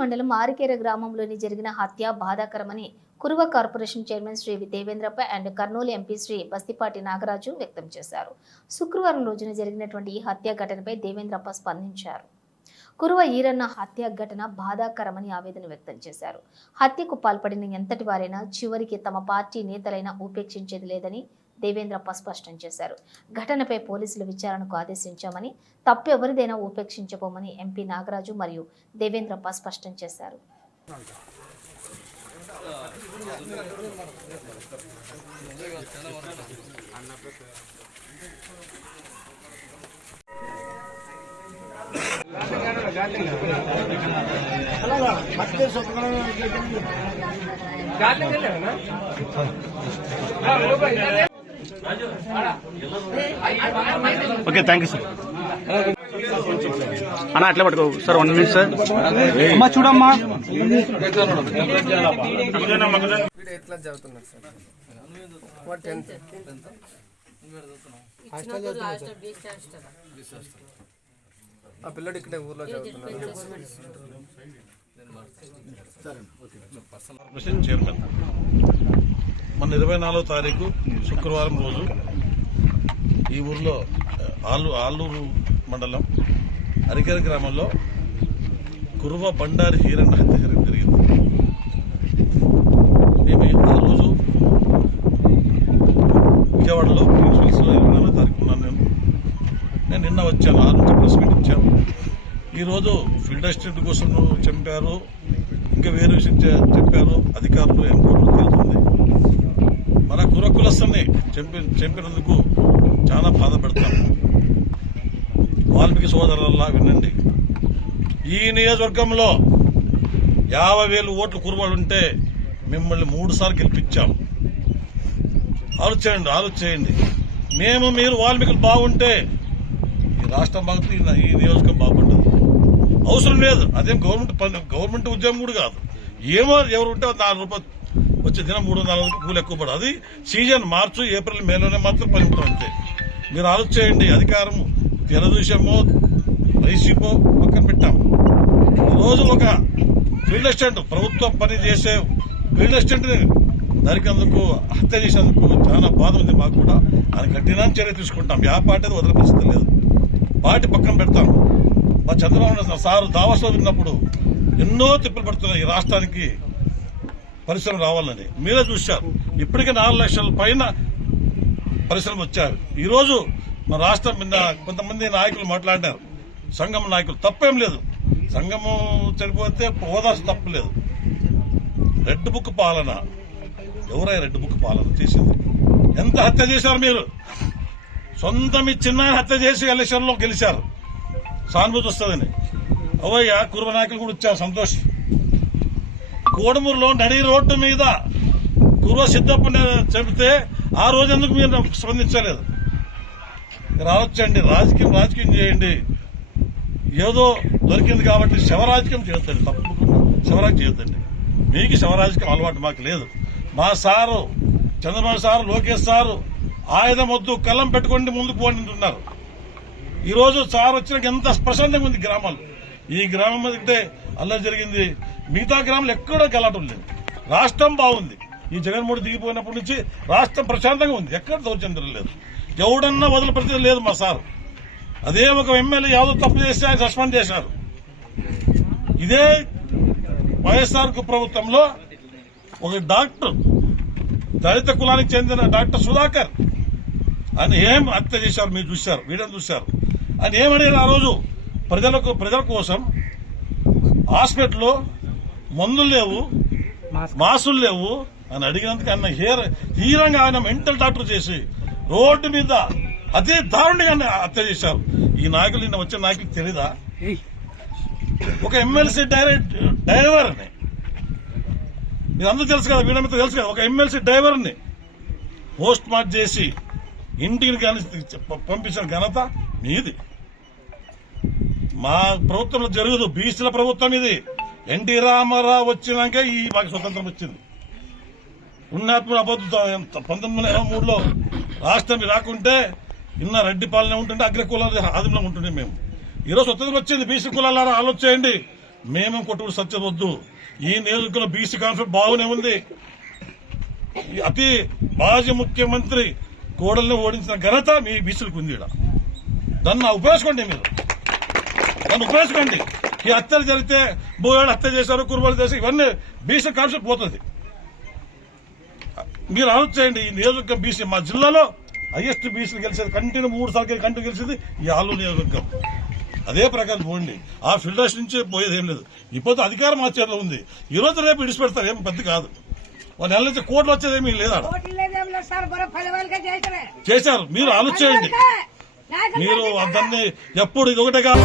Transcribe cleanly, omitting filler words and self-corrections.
మండలం ఆరికేర గ్రామంలోని జరిగిన హత్య బాధాకరమని Kuruva corporation chairman Shri Devendrappa and Kurnool MP Shri Bastipati Nagaraju వ్యక్తం చేశారు. శుక్రవారం రోజున జరిగినటువంటి ఈ హత్య ఘటనపై దేవేంద్రప్ప స్పందించారు. కురువ ఈరన్న హత్య ఘటన బాధాకరమని ఆవేదన వ్యక్తం చేశారు. హత్యకు పాల్పడిన ఎంతటి వారైనా చివరికి తమ పార్టీ నేతలైనా ఉపేక్షించేది లేదని దేవేంద్రప్ప స్పష్టం చేశారు. ఘటనపై పోలీసులు విచారణకు ఆదేశించామని, తప్పు ఎవరిదైనా ఉపేక్షించబోమని ఎంపీ నాగరాజు మరియు దేవేంద్రప్ప స్పష్టం చేశారు. Okay, thank you sir. అన్న అట్లా పట్టుకో సార్, 1 minute సార్. అమ్మా చూడమ్మా, ఎట్లా చదువుతున్నారు సార్? ఆ పిల్లడు ఇక్కడే ఊర్లో చదువుతున్నారు. చైర్మన్ మన 24వ తారీఖు శుక్రవారం రోజు ఈ ఊర్లో ఆలూరు మండలం అరికెర గ్రామంలో కురువ బండారి హీరన్న హత్య జరిగింది. మేము ఆ రోజు విజయవాడలో ప్రిన్సిపల్స్లో 24వ తారీఖు ఉన్నాను. నేను నిన్న వచ్చాను, 6 నుంచి ప్రెస్ మీట్ ఇచ్చాను. ఈరోజు ఫీల్డ్ అసిస్టెంట్ కోసం చంపారు, ఇంకా వేరే విషయం చెప్పారు అధికారులు, ఎన్కౌంటర్ తెలుస్తుంది. మన కురకులస్తుని చంపినందుకు చాలా బాధపడతాం. వాల్మీకి సోదరులలా వినండి, ఈ నియోజకవర్గంలో 50,000 ఓట్లు కురువాళ్ళుంటే మిమ్మల్ని 3 సార్లు గెలిపించాం. ఆలోచించండి. మీరు వాల్మీకులు బాగుంటే ఈ రాష్ట్రం బాగుంటుంది, ఈ నియోజకవర్గం బాగుంటుంది. అవసరం లేదు, అదేం గవర్నమెంట్ ఉద్యోగం కూడా కాదు. ఏమో ఎవరు ఉంటే 4 రూపాయలు వచ్చే దినం 3-4 కూలి ఎక్కువ పడదు. అది సీజన్ మార్చి, ఏప్రిల్, మేలోనే మాత్రం పని ఉంటాం అంతే. మీరు ఆలోచించండి. అధికారం తెలుగుదేశమో వైసీపీ పక్కన పెట్టాం. రోజు ఒక ఫీల్డ్ అసిస్టెంట్, ప్రభుత్వం పని చేసే ఫీల్డ్ అసిస్టెంట్ ని నరికేందుకు, హత్య చేసేందుకు చాలా బాధ ఉంది మాకు కూడా. ఆయన కఠిన చర్య తీసుకుంటాం. ఆ పార్టీ వదిలే పరిస్థితి లేదు, పార్టీ పక్కన పెడతాం. మా చంద్రబాబు నాయుడు సార్ దావోస్లో ఉన్నప్పుడు ఎన్నో తిప్పలు పడుతున్నాయి ఈ రాష్ట్రానికి పరిశ్రమ రావాలని. మీరే చూశారు, ఇప్పటికే 4 లక్షల పైన పరిశ్రమలు వచ్చారు. ఈరోజు మన రాష్ట్రం మీద కొంతమంది నాయకులు మాట్లాడారు, సంఘం నాయకులు. తప్పేం లేదు, సంఘము చనిపోతే హోదా తప్పలేదు. రెడ్ బుక్ పాలన, ఎవరై రెడ్ బుక్ పాలన చేసింది? ఎంత హత్య చేశారు మీరు? సొంత మీ చిన్న హత్య చేసి ఎలక్షన్లో గెలిచారు, సానుభూతి వస్తుందని. అవయ్య కురువ నాయకులు కూడా వచ్చారు, సంతోష్. కోడమూరులో నడి రోడ్డు మీద కురువ సిద్ధప్ప చెబితే ఆ రోజు ఎందుకు మీరు స్పందించలేదు? మీరు ఆలోచించండి. రాజకీయం చేయండి. ఏదో దొరికింది కాబట్టి శవరాజకీయం చేయొద్దండి, తప్పకుండా శవరాజకీయం చేయొద్దండి. మీకు శవరాజకీయం అలవాటు మాకు లేదు. మా sir Chandrababu sir, Lokesh sir ఆయుధం వద్దు, కళ్ళం పెట్టుకోండి, ముందుకు పోండి అంటున్నారు. ఈ రోజు సార్ వచ్చినాక ఎంత ప్రశాంతంగా ఉంది గ్రామాలు. ఈ గ్రామం అంటే అల్లరి జరిగింది, మిగతా గ్రామాలు ఎక్కడో గలాటం లేదు. రాష్ట్రం బాగుంది. ఈ జగన్మోహన్ దిగిపోయినప్పటి నుంచి రాష్ట్రం ప్రశాంతంగా ఉంది, ఎక్కడ దౌర్జన్యం లేదు, ఎవడన్నా వదిలిపెడితే లేదు మా సార్. అదే ఒక ఎమ్మెల్యే యాదవ్ తప్పు చేస్తే ఆయన సస్పెండ్ చేశారు. ఇదే వైఎస్ఆర్ ప్రభుత్వంలో ఒక డాక్టర్, దళిత కులానికి చెందిన డాక్టర్ సుధాకర్, ఆయన ఏం హత్య చేశారు మీరు చూశారు, వీడియోని చూశారు. ఆయన ఏమడిగారు ఆ రోజు? ప్రజల కోసం హాస్పిటల్లో మందులు లేవు, మాసులు లేవు అని అడిగినందుకు ఆయన హీరంగా ఆయన మెంటల్ డాక్టర్ చేసి రోడ్డు మీద అదే దారుణంగా హత్య చేశారు. ఈ నాయకులు, నిన్న వచ్చిన నాయకులకు తెలీదా? ఒక ఎమ్మెల్సీ డ్రైవర్ అని మీరు అందరూ తెలుసు కదా, వీళ్ళ మీద తెలుసు కదా. ఒక ఎమ్మెల్సీ డ్రైవర్ని పోస్ట్ మార్క్ చేసి ఇంటికి పంపించిన ఘనత మీది. మా ప్రభుత్వంలో జరగదు, బీసీల ప్రభుత్వం ఇది. ఎన్టీ రామారావు వచ్చినాక మాకు స్వతంత్రం వచ్చింది. పుణ్యాత్ముడు అబద్ధం 1923లో రాష్ట్రం రాకుంటే ఇన్న రెడ్డి పాలన ఉంటుంటే అగ్ర కులాల ఆధీనంలో ఉంటుండే మేము. ఈరోజు స్వతంత్రం వచ్చింది. బీసీ కులాల ఆలోచించండి. మేము కొట్టుకుని సత్యం వద్దు. ఈ నియోజకవర్గంలో బీసీ కాన్ఫరెన్స్ బాగానే ఉంది. అతి మాజీ ముఖ్యమంత్రి కోడల్ని ఓడించిన ఘనత మీ బీసీలకు ఉంది. దాన్ని ఉపయోగించుకోండి, మీరు దాన్ని ఉపయోగించుకోండి. ఈ హత్యలు జరిగితే బోయాడు హత్య చేశారు, కుర్బాలు చేశారు, ఇవన్నీ బీసీ కాన్సెప్ట్ పోతుంది. మీరు ఆలోచించండి. ఈ నియోజకవర్గం బీసీ మా జిల్లాలో హైయెస్ట్ బీసీలు గెలిచేది కంటిన్యూ 3 సార్లు కంటిన్యూ గెలిచేది ఈ ఆలూరు నియోజకవర్గం. అదే ప్రకారం పోండి. ఆ ఫిల్టరేషన్ నుంచి పోయేది ఏం లేదు. ఇప్పుడు అధికారం మా చేతిలో ఉంది. ఈ రోజు రేపు విడిచిపెడతారు, ఏం పెద్ద కాదు. వాళ్ళ నెల నుంచి కోట్లు వచ్చేదేమీ లేదా చేశారు. మీరు ఆలోచించండి. మీరు దాన్ని ఎప్పుడు ఇది ఒకటే కాదు.